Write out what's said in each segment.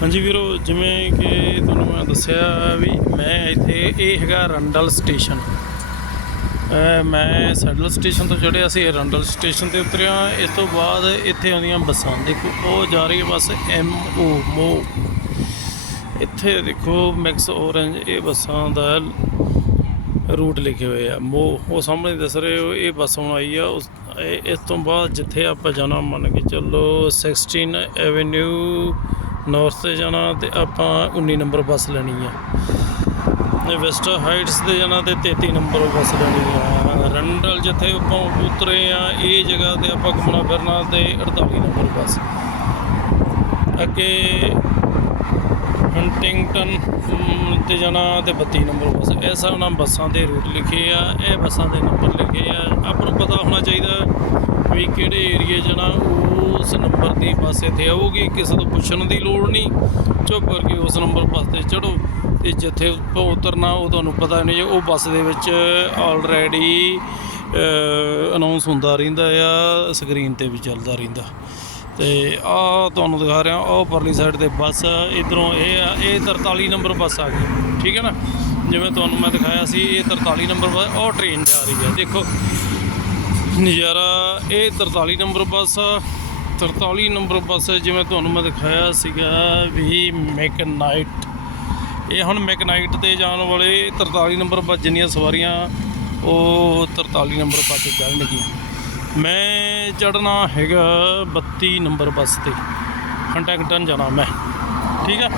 ਹਾਂਜੀ ਵੀਰੋ, ਜਿਵੇਂ ਕਿ ਤੁਹਾਨੂੰ ਮੈਂ ਦੱਸਿਆ ਵੀ ਮੈਂ ਇੱਥੇ, ਇਹ ਹੈਗਾ ਰੰਡਲ ਸਟੇਸ਼ਨ। ਮੈਂ ਸੈਡਲ ਸਟੇਸ਼ਨ ਤੋਂ ਚੜ੍ਹਿਆ ਸੀ, ਰੰਡਲ ਸਟੇਸ਼ਨ ਤੇ ਉਤਰਿਆ। ਇਸ ਤੋਂ ਬਾਅਦ ਇੱਥੇ ਆਉਂਦੀਆਂ ਬੱਸਾਂ। ਦੇਖੋ, ਉਹ ਜਾ ਰਹੀ ਹੈ ਬੱਸ ਐਮ ਓ, ਮੋ। ਇੱਥੇ ਦੇਖੋ, ਮਿਕਸ ਔਰੰਜ, ਇਹ ਬੱਸਾਂ ਦਾ ਰੂਟ ਲਿਖੇ ਹੋਏ ਆ। ਮੋ, ਉਹ ਸਾਹਮਣੇ ਦੱਸ ਰਹੇ ਹੋ, ਇਹ ਬੱਸ ਹੁਣ ਆਈ ਆ। ਉਸ ਇਸ ਤੋਂ ਬਾਅਦ ਜਿੱਥੇ ਆਪਾਂ ਜਾਣਾ, ਮੰਨ ਕੇ ਚੱਲੋ 16 ਐਵੇਨਿਊ ਨਾਰਥ ਤੇ ਜਾਣਾ ਤੇ ਆਪਾਂ 19 ਨੰਬਰ ਬੱਸ ਲੈਣੀ ਆ। ਤੇ ਵੈਸਟਰ ਹਾਈਟਸ ਤੇ ਜਾਣਾ ਤੇ 33 ਨੰਬਰ ਬੱਸ ਲੈਣੀ ਆ। ਰੰਡਲ ਜਿੱਥੇ ਆਪਾਂ ਉਤਰੇ ਆ, ਇਹ ਜਗ੍ਹਾ ਤੇ ਆਪਾਂ ਘੁੰਮਣਾ ਫਿਰਨਾ ਤੇ 48 ਨੰਬਰ ਬੱਸ। ਅੱਗੇ ਹੰਟਿੰਗਟਨ ਤੇ ਜਾਣਾ ਤੇ 32 ਨੰਬਰ ਬੱਸ। ਇਹ ਹਿਸਾਬ ਨਾਲ ਬੱਸਾਂ ਦੇ ਰੂਟ ਲਿਖੇ ਆ, ਇਹ ਬੱਸਾਂ ਦੇ ਨੰਬਰ ਲਿਖੇ ਆ। ਆਪਾਂ ਨੂੰ ਪਤਾ ਹੋਣਾ ਚਾਹੀਦਾ ਵੀ ਕਿਹੜੇ ਏਰੀਏ ਜਾਣਾ ਉਸ ਨੰਬਰ ਦੀ ਬੱਸ ਇੱਥੇ ਆਊਗੀ, ਕਿਸੇ ਤੋਂ ਪੁੱਛਣ ਦੀ ਲੋੜ ਨਹੀਂ। ਚੁੱਪ ਕਰਕੇ ਉਸ ਨੰਬਰ ਬੱਸ ਤੇ ਚੜੋ ਤੇ ਜਿੱਥੇ ਉਤਰਨਾ, ਉਹ ਤੁਹਾਨੂੰ ਪਤਾ ਨਹੀਂ ਜੇ ਉਹ ਬੱਸ ਦੇ ਵਿੱਚ ਆਲਰੇਡੀ ਅਨਾਉਂਸ ਹੁੰਦਾ ਰਹਿੰਦਾ ਆ ਸਕਰੀਨ ਤੇ ਵੀ ਚੱਲਦਾ ਰਹਿੰਦਾ। ਤੇ ਆ ਤੁਹਾਨੂੰ ਦਿਖਾ ਰਿਹਾ ਉਹ ਪਰਲੀ ਸਾਈਡ ਤੇ ਬੱਸ, ਇਧਰੋਂ ਇਹ ਆ, ਇਹ 43 ਨੰਬਰ ਬੱਸ ਆ ਗਈ, ਠੀਕ ਹੈ ਨਾ? ਜਿਵੇਂ ਤੁਹਾਨੂੰ ਮੈਂ ਦਿਖਾਇਆ ਸੀ, ਇਹ 43 ਨੰਬਰ ਬੱਸ ਉਹ ਟ੍ਰੇਨ ਜਾ ਰਹੀ ਹੈ ਦੇਖੋ, ਨਜ਼ਾਰਾ ਇਹ 43 ਨੰਬਰ ਬੱਸ ਆ 43 ਨੰਬਰ ਬੱਸ ਜਿਵੇਂ ਤੁਹਾਨੂੰ ਮੈਂ ਦਿਖਾਇਆ ਸੀਗਾ ਵੀ ਮੈਕਨਾਈਟ। ਇਹ ਹੁਣ ਮੈਕਨਾਈਟ ਤੇ ਜਾਣ ਵਾਲੇ 43 ਨੰਬਰ ਬੱਸ ਜਿੰਨੀਆਂ ਸਵਾਰੀਆਂ, ਉਹ 43 ਨੰਬਰ ਬੱਸ ਤੇ ਚੜ੍ਹਨਗੀਆਂ ਮੈਂ ਚੜਨਾ ਹੈਗਾ 32 ਨੰਬਰ ਬੱਸ ਤੇ। ਕੰਟੈਕਟਨ ਜਾਣਾ ਮੈਂ। ਠੀਕ ਆ?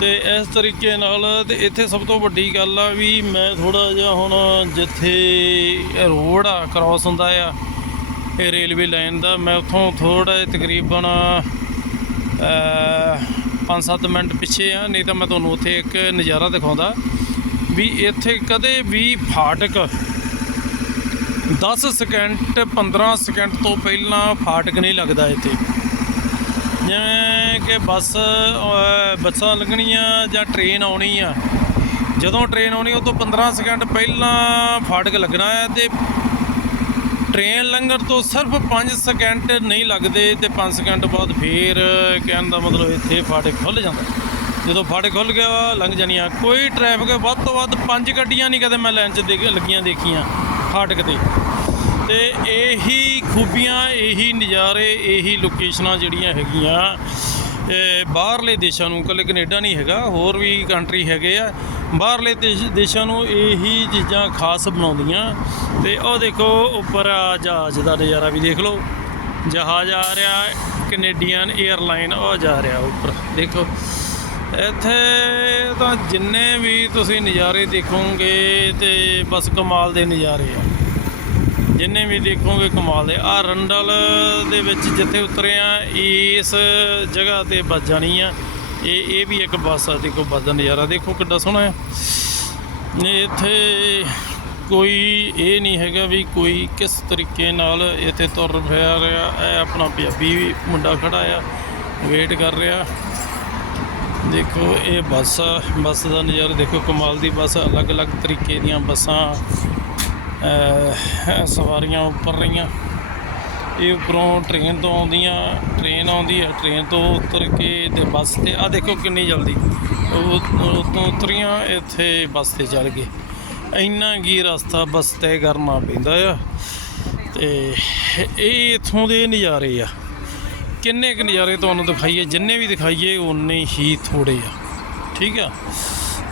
ਤੇ ਇਸ ਤਰੀਕੇ ਨਾਲ ਤੇ ਇੱਥੇ ਸਭ ਤੋਂ ਵੱਡੀ ਗੱਲ ਆ ਵੀ ਮੈਂ ਥੋੜਾ ਜਿਹਾ ਹੁਣ ਜਿੱਥੇ ਰੋਡ ਆ ਕ੍ਰਾਸ ਹੁੰਦਾ ਆ ਇਹ ਰੇਲਵੇ ਲਾਈਨ ਦਾ, ਮੈਂ ਉੱਥੋਂ ਥੋੜਾ ਜਿਹਾ ਤਕਰੀਬਨ 5-7 ਮਿੰਟ ਪਿੱਛੇ ਆ, ਨਹੀਂ ਤਾਂ ਮੈਂ ਤੁਹਾਨੂੰ ਉੱਥੇ ਇੱਕ ਨਜ਼ਾਰਾ ਦਿਖਾਉਂਦਾ ਵੀ ਇੱਥੇ ਕਦੇ ਵੀ ਫਾਟਕ 10 ਸਕਿੰਟ 15 ਸਕਿੰਟ ਤੋਂ ਪਹਿਲਾਂ ਫਾਟਕ ਨਹੀਂ ਲੱਗਦਾ ਇੱਥੇ। ਜਿਵੇਂ ਕਿ ਬੱਸ ਬੱਸਾਂ ਲੱਗਣੀਆਂ ਜਾਂ ਟ੍ਰੇਨ ਆਉਣੀ ਆ। ਜਦੋਂ ਟ੍ਰੇਨ ਆਉਣੀ ਉਹ ਤੋਂ 15 ਸਕਿੰਟ ਪਹਿਲਾਂ ਫਾਟਕ ਲੱਗਣਾ ਹੈ ਤੇ ਟ੍ਰੇਨ ਲੰਘਣ ਤੋਂ ਸਿਰਫ 5 ਸਕਿੰਟ ਨਹੀਂ ਲੱਗਦੇ ਤੇ 5 ਸਕਿੰਟ ਬਾਅਦ ਫੇਰ ਕਹਿਣ ਦਾ ਮਤਲਬ ਇੱਥੇ ਫਾਟਕ ਖੁੱਲ ਜਾਂਦਾ। ਜਦੋਂ ਫਾਟਕ ਖੁੱਲ ਗਿਆ, ਲੰਘ ਜਾਣੀਆਂ। ਕੋਈ ਟ੍ਰੈਫਿਕ ਵੱਧ ਤੋਂ ਵੱਧ ਪੰਜ ਗੱਡੀਆਂ ਨਹੀਂ ਕਦੇ ਮੈਂ ਲਾਈਨ 'ਚ ਦੇਖ ਲੱਗੀਆਂ ਦੇਖੀਆਂ ਫਾਟਕ ਤੇ। ਤੇ ਇਹੀ ਖੂਬੀਆਂ, ਇਹੀ ਨਜ਼ਾਰੇ, ਇਹੀ ਲੋਕੇਸ਼ਨਾਂ ਜਿਹੜੀਆਂ ਹੈਗੀਆਂ ਬਾਹਰਲੇ ਦੇਸ਼ਾਂ ਨੂੰ ਇਕੱਲੇ ਕੈਨੇਡਾ ਨਹੀਂ ਹੈਗਾ, ਹੋਰ ਵੀ ਕੰਟਰੀ ਹੈਗੇ ਆ। ਬਾਹਰਲੇ ਦੇਸ਼ ਦੇਸ਼ਾਂ ਨੂੰ ਇਹੀ ਚੀਜ਼ਾਂ ਖਾਸ ਬਣਾਉਂਦੀਆਂ। ਤੇ ਉਹ ਦੇਖੋ, ਉੱਪਰ ਆ ਜਹਾਜ਼ ਦਾ ਨਜ਼ਾਰਾ ਵੀ ਦੇਖ ਲਓ। ਜਹਾਜ਼ ਆ ਰਿਹਾ, ਕੈਨੇਡੀਅਨ 에ਅਰਲਾਈਨ ਉਹ ਜਾ ਰਿਹਾ ਉੱਪਰ, ਦੇਖੋ। ਇੱਥੇ ਤਾਂ ਜਿੰਨੇ ਵੀ ਤੁਸੀਂ ਨਜ਼ਾਰੇ ਦੇਖੋਗੇ, ਤੇ ਬਸ ਕਮਾਲ ਦੇ ਨਜ਼ਾਰੇ ਆ। ਜਿੰਨੇ ਵੀ ਦੇਖੋਗੇ, ਕਮਾਲ ਦੇ। ਆ ਰੰਡਲ ਦੇ ਵਿੱਚ ਜਿੱਥੇ ਉਤਰੇ ਆ, ਇਸ ਜਗ੍ਹਾ ਤੇ ਬੱਸ ਜਾਣੀ ਆ। ਇਹ ਇਹ ਵੀ ਇੱਕ ਬੱਸ ਆ, ਦੇਖੋ ਬੱਸ ਦਾ ਨਜ਼ਾਰਾ, ਦੇਖੋ ਕਿੱਡਾ ਸੋਹਣਾ ਆ। ਇੱਥੇ ਕੋਈ ਇਹ ਨਹੀਂ ਹੈਗਾ ਵੀ ਕੋਈ ਕਿਸ ਤਰੀਕੇ ਨਾਲ ਇੱਥੇ ਤੁਰ ਫਿਰ ਰਿਹਾ। ਇਹ ਆਪਣਾ ਪੰਜਾਬੀ ਵੀ ਮੁੰਡਾ ਖੜਾ ਆ, ਵੇਟ ਕਰ ਰਿਹਾ। ਦੇਖੋ, ਇਹ ਬੱਸ ਆ, ਬੱਸ ਦਾ ਨਜ਼ਾਰਾ, ਦੇਖੋ ਕਮਾਲ ਦੀ ਬੱਸ ਅਲੱਗ-ਅਲੱਗ ਤਰੀਕੇ ਦੀਆਂ ਬੱਸਾਂ ਸਵਾਰੀਆਂ ਉੱਪਰ ਰਹੀਆਂ। ਇਹ ਉੱਪਰੋਂ ਟ੍ਰੇਨ ਤੋਂ ਆਉਂਦੀਆਂ ਟ੍ਰੇਨ ਆਉਂਦੀ ਹੈ ਟ੍ਰੇਨ ਤੋਂ ਉਤਰ ਕੇ ਤੇ ਬੱਸ ਤੇ ਆ ਦੇਖੋ ਕਿੰਨੀ ਜਲਦੀ। ਉਹ ਉਤੋਂ ਉਤਰੀਆਂ, ਇੱਥੇ ਬੱਸ ਤੇ ਚੜ ਗਏ। ਇੰਨਾ ਕੀ ਰਸਤਾ ਬੱਸ ਤੈਅ ਕਰਨਾ ਪੈਂਦਾ ਆ। ਤੇ ਇਹ ਇਥੋਂ ਦੇ ਨਜ਼ਾਰੇ ਆ। ਕਿੰਨੇ ਕੁ ਨਜ਼ਾਰੇ ਤੁਹਾਨੂੰ ਦਿਖਾਈਏ, ਜਿੰਨੇ ਵੀ ਦਿਖਾਈਏ ਉਨੇ ਹੀ ਥੋੜੇ ਆ। ਠੀਕ ਆ?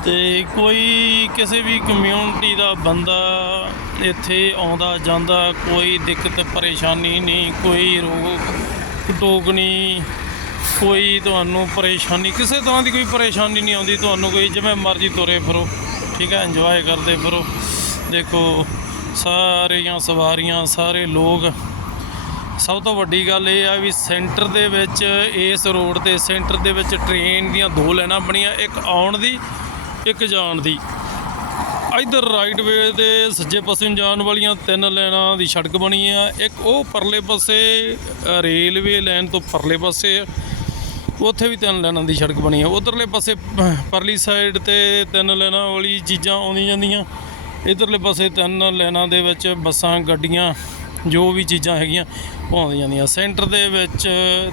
ਤੇ ਕੋਈ ਕਿਸੇ ਵੀ ਕਮਿਊਨਿਟੀ ਦਾ ਬੰਦਾ ਇੱਥੇ ਆਉਂਦਾ, ਜਾਂਦਾ, ਕੋਈ ਦਿੱਕਤ, ਪਰੇਸ਼ਾਨੀ ਨਹੀਂ, ਕੋਈ ਰੋਗ ਟੋਕ ਨਹੀਂ, ਕੋਈ ਤੁਹਾਨੂੰ ਪਰੇਸ਼ਾਨੀ, ਕਿਸੇ ਤਰ੍ਹਾਂ ਦੀ ਕੋਈ ਪਰੇਸ਼ਾਨੀ ਨਹੀਂ ਆਉਂਦੀ ਤੁਹਾਨੂੰ, ਕੋਈ ਜਿਵੇਂ ਮਰਜ਼ੀ ਤੁਰੇ ਫਿਰੋ, ਠੀਕ ਹੈ ਇੰਜੋਏ ਕਰਦੇ ਫਿਰੋ। ਦੇਖੋ, ਸਾਰੀਆਂ ਸਵਾਰੀਆਂ, ਸਾਰੇ ਲੋਕ, ਸਭ ਤੋਂ ਵੱਡੀ ਗੱਲ ਇਹ ਆ ਵੀ ਸੈਂਟਰ ਦੇ ਵਿੱਚ, ਇਸ ਰੋਡ ਤੇ ਸੈਂਟਰ ਦੇ ਵਿੱਚ ਟ੍ਰੇਨ ਦੀਆਂ ਦੋ ਲਾਈਨਾਂ ਬਣੀਆਂ, ਇੱਕ ਆਉਣ ਦੀ ਇੱਕ ਜਾਣ ਦੀ। ਇਧਰ ਰਾਈਟ ਵੇ 'ਤੇ ਸੱਜੇ ਪਾਸੇ ਨੂੰ ਜਾਣ ਵਾਲੀਆਂ ਤਿੰਨ ਲਾਈਨਾਂ ਦੀ ਸੜਕ ਬਣੀ ਆ। ਇੱਕ ਉਹ ਪਰਲੇ ਪਾਸੇ ਰੇਲਵੇ ਲਾਈਨ ਤੋਂ ਪਰਲੇ ਪਾਸੇ ਆ। ਉੱਥੇ ਵੀ ਤਿੰਨ ਲਾਈਨਾਂ ਦੀ ਸੜਕ ਬਣੀ ਆ। ਉਧਰਲੇ ਪਾਸੇ ਪਰਲੀ ਸਾਈਡ ਤੇ ਤਿੰਨ ਲਾਈਨਾਂ ਵਾਲੀ ਚੀਜ਼ਾਂ ਆਉਂਦੀਆਂ ਜਾਂਦੀਆਂ। ਇਧਰਲੇ ਪਾਸੇ ਤਿੰਨ ਲਾਈਨਾਂ ਦੇ ਵਿੱਚ ਬੱਸਾਂ, ਗੱਡੀਆਂ, ਜੋ ਵੀ ਚੀਜ਼ਾਂ ਹੈਗੀਆਂ, ਉਹ ਆਉਂਦੀਆਂ ਜਾਂਦੀਆਂ। ਸੈਂਟਰ ਦੇ ਵਿੱਚ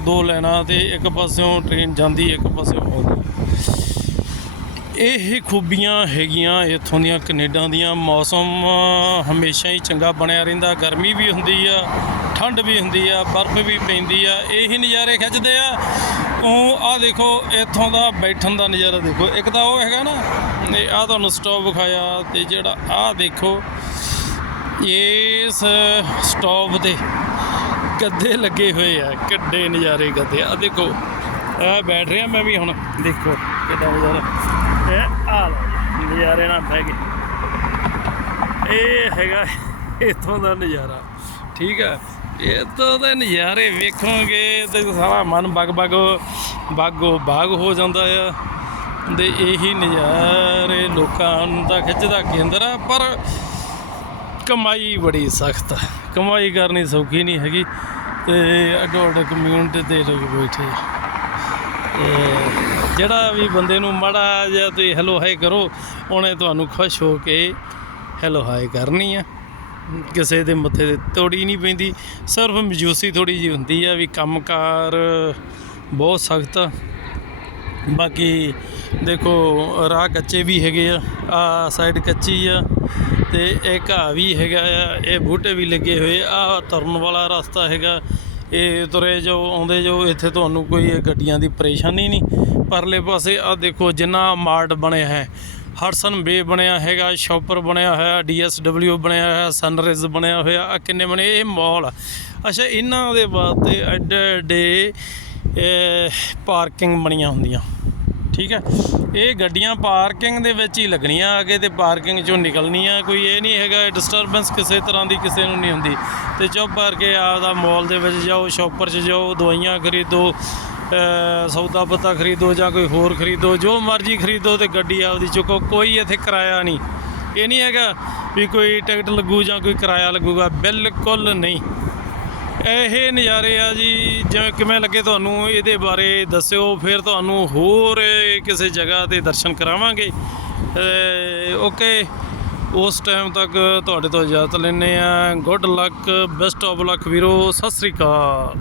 ਦੋ ਲਾਈਨਾਂ ਤੇ ਇੱਕ ਪਾਸਿਓਂ ਟ੍ਰੇਨ ਜਾਂਦੀ, ਇੱਕ ਪਾਸਿਓਂ ਆਉਂਦੀ। ਇਹ ਖੂਬੀਆਂ ਹੈਗੀਆਂ ਇੱਥੋਂ ਦੀਆਂ ਕੈਨੇਡਾ ਦੀਆਂ। ਮੌਸਮ ਹਮੇਸ਼ਾ ਹੀ ਚੰਗਾ ਬਣਿਆ ਰਹਿੰਦਾ। ਗਰਮੀ ਵੀ ਹੁੰਦੀ ਆ, ਠੰਡ ਵੀ ਹੁੰਦੀ ਆ, ਬਰਫ਼ ਵੀ ਪੈਂਦੀ ਆ। ਇਹੀ ਨਜ਼ਾਰੇ ਖਿੱਚਦੇ ਆ। ਉਹ ਆ ਦੇਖੋ, ਇੱਥੋਂ ਦਾ ਬੈਠਣ ਦਾ ਨਜ਼ਾਰਾ ਦੇਖੋ। ਇੱਕ ਤਾਂ ਉਹ ਹੈਗਾ ਨਾ ਇਹ ਆ ਤੁਹਾਨੂੰ ਸਟਾਪ ਵਿਖਾਇਆ ਤੇ ਜਿਹੜਾ ਆ ਦੇਖੋ, ਇਸ ਸਟਾਪ ਤੇ ਗੱਦੇ ਲੱਗੇ ਹੋਏ ਆ। ਕਿੱਡੇ ਨਜ਼ਾਰੇ ਗੱਦੇ ਆ। ਦੇਖੋ ਆ ਬੈਠ ਰਿਹਾ ਮੈਂ ਵੀ ਹੁਣ। ਦੇਖੋ ਕਿੱਡਾ ਨਜ਼ਾਰਾ। ਆ। ਲਓ ਨਜ਼ਾਰੇ ਨਾਲ ਬਹਿ ਗਏ। ਇਹ ਹੈਗਾ ਇੱਥੋਂ ਦਾ ਨਜ਼ਾਰਾ। ਠੀਕ ਆ। ਇੱਥੋਂ ਦੇ ਨਜ਼ਾਰੇ ਵੇਖੋਗੇ ਤੇ ਸਾਰਾ ਮਨ ਬਗ ਬਗ, ਬਾਗੋ ਬਾਗ ਹੋ ਜਾਂਦਾ ਆ। ਤੇ ਇਹੀ ਨਜ਼ਾਰੇ ਲੋਕਾਂ ਦਾ ਖਿੱਚਦਾ ਕੇਂਦਰ ਆ, ਪਰ ਕਮਾਈ ਬੜੀ ਸਖਤ ਆ। ਕਮਾਈ ਕਰਨੀ ਸੌਖੀ ਨਹੀਂ ਹੈਗੀ ਤੇ ਅੱਡੋ ਕਮਿਊਨਿਟੀ ਦੇ ਲੋਕ ਬੈਠੇ ਆ। ਜਿਹੜਾ ਵੀ ਬੰਦੇ ਨੂੰ ਮਾੜਾ ਜਿਹਾ ਤੁਸੀਂ ਹੈਲੋ ਹਾਈ ਕਰੋ, ਉਹਨੇ ਤੁਹਾਨੂੰ ਖੁਸ਼ ਹੋ ਕੇ ਹੈਲੋ ਹਾਈ ਕਰਨੀ ਆ। ਕਿਸੇ ਦੇ ਮੱਥੇ ਤੇ ਤੋੜੀ ਨਹੀਂ ਪੈਂਦੀ, ਸਿਰਫ ਮਜੂਸੀ ਥੋੜੀ ਜਿਹੀ ਹੁੰਦੀ ਆ ਵੀ ਕੰਮਕਾਰ ਬਹੁਤ ਸਖਤ ਆ। ਬਾਕੀ ਦੇਖੋ, ਰਾਹ ਕੱਚੇ ਵੀ ਹੈਗੇ ਆ ਆ ਸਾਈਡ ਕੱਚੀ ਆ ਤੇ ਇਹ ਘਾਹ ਵੀ ਹੈਗਾ ਆ, ਇਹ ਬੂਟੇ ਵੀ ਲੱਗੇ ਹੋਏ ਆ ਤੁਰਨ ਵਾਲਾ ਰਸਤਾ ਹੈਗਾ। ਇਹ ਤੁਰੇ ਜੋ, ਆਉਂਦੇ ਜੋ, ਇੱਥੇ ਤੁਹਾਨੂੰ ਕੋਈ ਗੱਡੀਆਂ ਦੀ ਪਰੇਸ਼ਾਨੀ ਨਹੀਂ। ਪਰਲੇ ਪਾਸੇ ਆ ਦੇਖੋ ਜਿੰਨਾ ਮਾਰਟ ਬਣਿਆ ਹੈ। ਹਰਸਨ ਬੇ ਬਣਿਆ ਹੈਗਾ, ਸ਼ੌਪਰ ਬਣਿਆ ਹੋਇਆ, ਡੀਐਸਡਬਲਿਊ ਬਣਿਆ ਹੋਇਆ ਸਨਰਾਈਜ਼ ਬਣਿਆ ਹੋਇਆ। ਆ ਕਿੰਨੇ ਬਣੇ? ਇਹ ਮਾਲ ਅੱਛਾ, ਇਹਨਾਂ ਦੇ ਵਾਸਤੇ ਐਡੇ ਐਡੇ ਪਾਰਕਿੰਗ ਬਣੀਆਂ ਹੁੰਦੀਆਂ। ਠੀਕ ਹੈ? ਇਹ ਗੱਡੀਆਂ ਪਾਰਕਿੰਗ ਦੇ ਵਿੱਚ ਹੀ ਲੱਗਣੀਆਂ ਅੱਗੇ ਤੇ ਪਾਰਕਿੰਗ ਚੋਂ ਨਿਕਲਣੀਆਂ, ਕੋਈ ਇਹ ਨਹੀਂ ਹੈਗਾ ਡਿਸਟਰਬੈਂਸ ਕਿਸੇ ਤਰ੍ਹਾਂ ਦੀ ਕਿਸੇ ਨੂੰ ਨਹੀਂ ਹੁੰਦੀ। ਤੇ ਚੁੱਪ ਕਰਕੇ ਆਪਦਾ ਮਾਲ ਦੇ ਵਿੱਚ ਜਾਓ ਸ਼ੌਪਰ 'ਚ ਜਾਓ, ਦਵਾਈਆਂ ਖਰੀਦੋ ਸੌਦਾ ਪੱਤਾ ਖਰੀਦੋ ਜਾਂ ਕੋਈ ਹੋਰ ਖਰੀਦੋ, ਜੋ ਮਰਜ਼ੀ ਖਰੀਦੋ ਤੇ ਗੱਡੀ ਆਪਦੀ ਚੁੱਕੋ, ਕੋਈ ਇੱਥੇ ਕਿਰਾਇਆ ਨਹੀਂ। ਇਹ ਨਹੀਂ ਹੈਗਾ ਵੀ ਕੋਈ ਟਿਕਟ ਲੱਗੂ ਜਾਂ ਕੋਈ ਕਿਰਾਇਆ ਲੱਗੂਗਾ, ਬਿਲਕੁਲ ਨਹੀਂ। ਇਹ ਨਜ਼ਾਰੇ ਆ ਜੀ, ਜਿਵੇਂ ਕਿਵੇਂ ਲੱਗੇ ਤੁਹਾਨੂੰ ਇਹਦੇ ਬਾਰੇ ਦੱਸਿਓ, ਫਿਰ ਤੁਹਾਨੂੰ ਹੋਰ ਕਿਸੇ ਜਗ੍ਹਾ ਤੇ ਦਰਸ਼ਨ ਕਰਾਵਾਂਗੇ। ਓਕੇ, ਉਸ ਟਾਈਮ ਤੱਕ ਤੁਹਾਡੇ ਤੋਂ ਇਜਾਜ਼ਤ ਲੈਂਦੇ ਆ good luck best of luck ਵੀਰੋ, ਸਤਿ ਸ੍ਰੀ ਅਕਾਲ।